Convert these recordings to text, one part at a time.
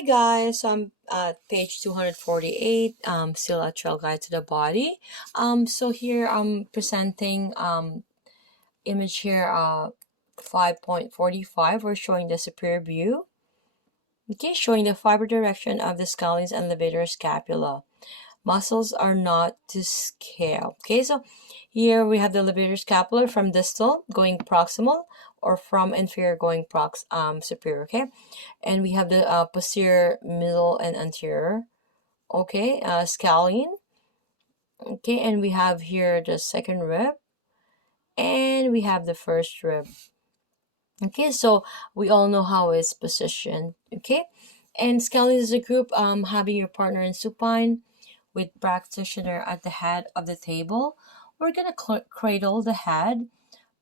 Hi guys, so I'm at page 248, still a trail guide to the body. So here I'm presenting image here 5.45. We're showing the superior view. Okay, showing the fiber direction of the scalene and levator scapula. Muscles are not to scale. Okay, so here we have the levator scapula from distal going proximal or from inferior going superior. Okay, and we have the posterior, middle, and anterior. Okay, scalene. Okay, and we have here the second rib, and we have the first rib. Okay, so we all know how it's positioned. Okay, and scalene is a group having your partner in supine with practitioner at the head of the table. We're gonna cradle the head,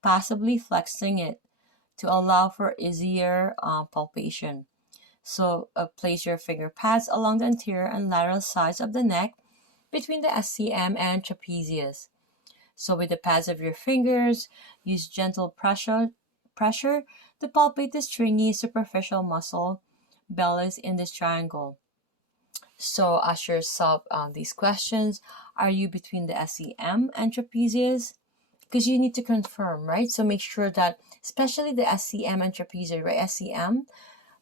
passively flexing it to allow for easier palpation. So place your finger pads along the anterior and lateral sides of the neck between the SCM and trapezius. So with the pads of your fingers, use gentle pressure to palpate the stringy superficial muscle bellies in this triangle. So ask yourself these questions. Are you between the SCM and trapezius? Because you need to confirm, right? So make sure that, especially the SCM and trapezius, right? SCM,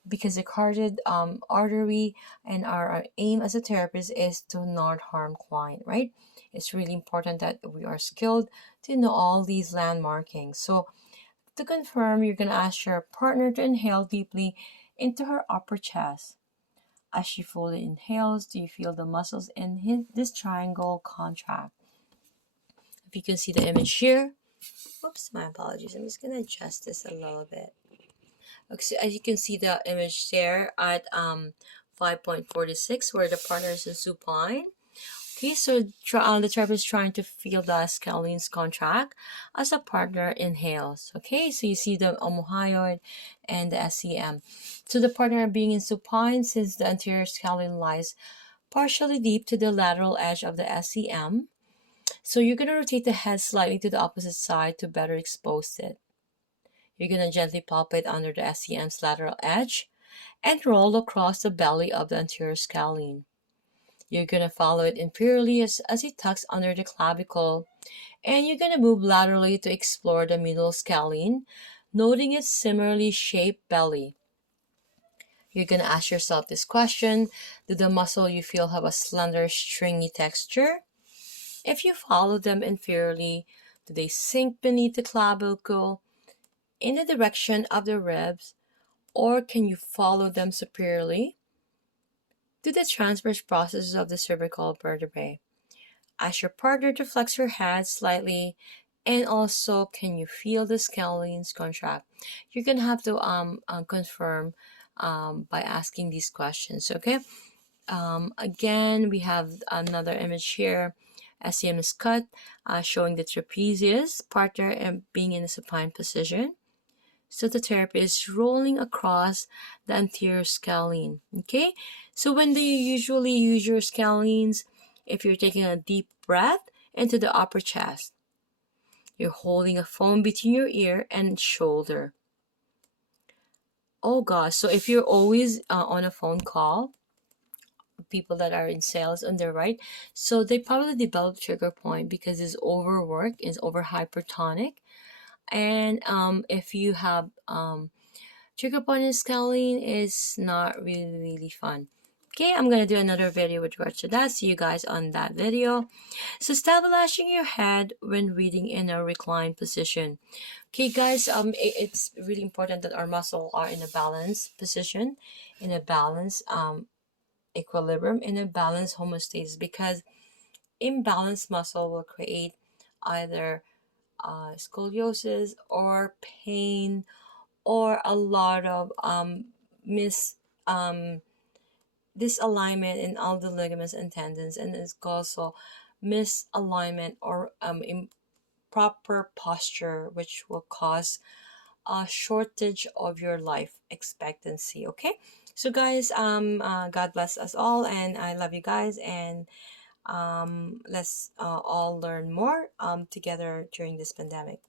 because the carotid artery, and our aim as a therapist is to not harm client, right? It's really important that we are skilled to know all these landmarkings. So to confirm, you're going to ask your partner to inhale deeply into her upper chest. As she fully inhales, do you feel the muscles in this triangle contract? If you can see the image here, oops, my apologies, I'm just going to adjust this a little bit. Okay, so as you can see the image there at 5.46 where the partner is in supine. Okay, so the therapist is trying to feel the scalenes contract as the partner inhales. Okay, so you see the omohyoid and the SCM. So the partner being in supine, since the anterior scalene lies partially deep to the lateral edge of the SCM. So you're going to rotate the head slightly to the opposite side to better expose it. You're going to gently palpate under the SCM's lateral edge and roll across the belly of the anterior scalene. You're going to follow it inferiorly as it tucks under the clavicle, and you're going to move laterally to explore the middle scalene, noting its similarly shaped belly. You're going to ask yourself this question: do the muscle you feel have a slender, stringy texture? If you follow them inferiorly, do they sink beneath the clavicle in the direction of the ribs, or can you follow them superiorly to the transverse processes of the cervical vertebrae? Ask your partner to flex your head slightly, and also, can you feel the scalenes contract? You're gonna have to confirm by asking these questions. Okay. Again, we have another image here. SCM is cut, showing the trapezius partner and being in a supine position. So the therapist is rolling across the anterior scalene. Okay, so when do you usually use your scalenes? If you're taking a deep breath into the upper chest, you're holding a phone between your ear and shoulder. Oh gosh, so if you're always on a phone call, people that are in sales on the right, so they probably develop trigger point because it's overwork, it's over hypertonic. And if you have trigger point and scalene, is not really fun. Okay, I'm gonna do another video with regards to that. See you guys on that video. So stabilizing your head when reading in a reclined position. Okay, guys, it's really important that our muscle are in a balanced position, in a balanced equilibrium, in a balanced homeostasis, because imbalanced muscle will create either scoliosis or pain or a lot of disalignment in all the ligaments and tendons, and it's also misalignment or improper posture, which will cause a shortage of your life expectancy. Okay, so guys, God bless us all, and I love you guys, and let's all learn more together during this pandemic.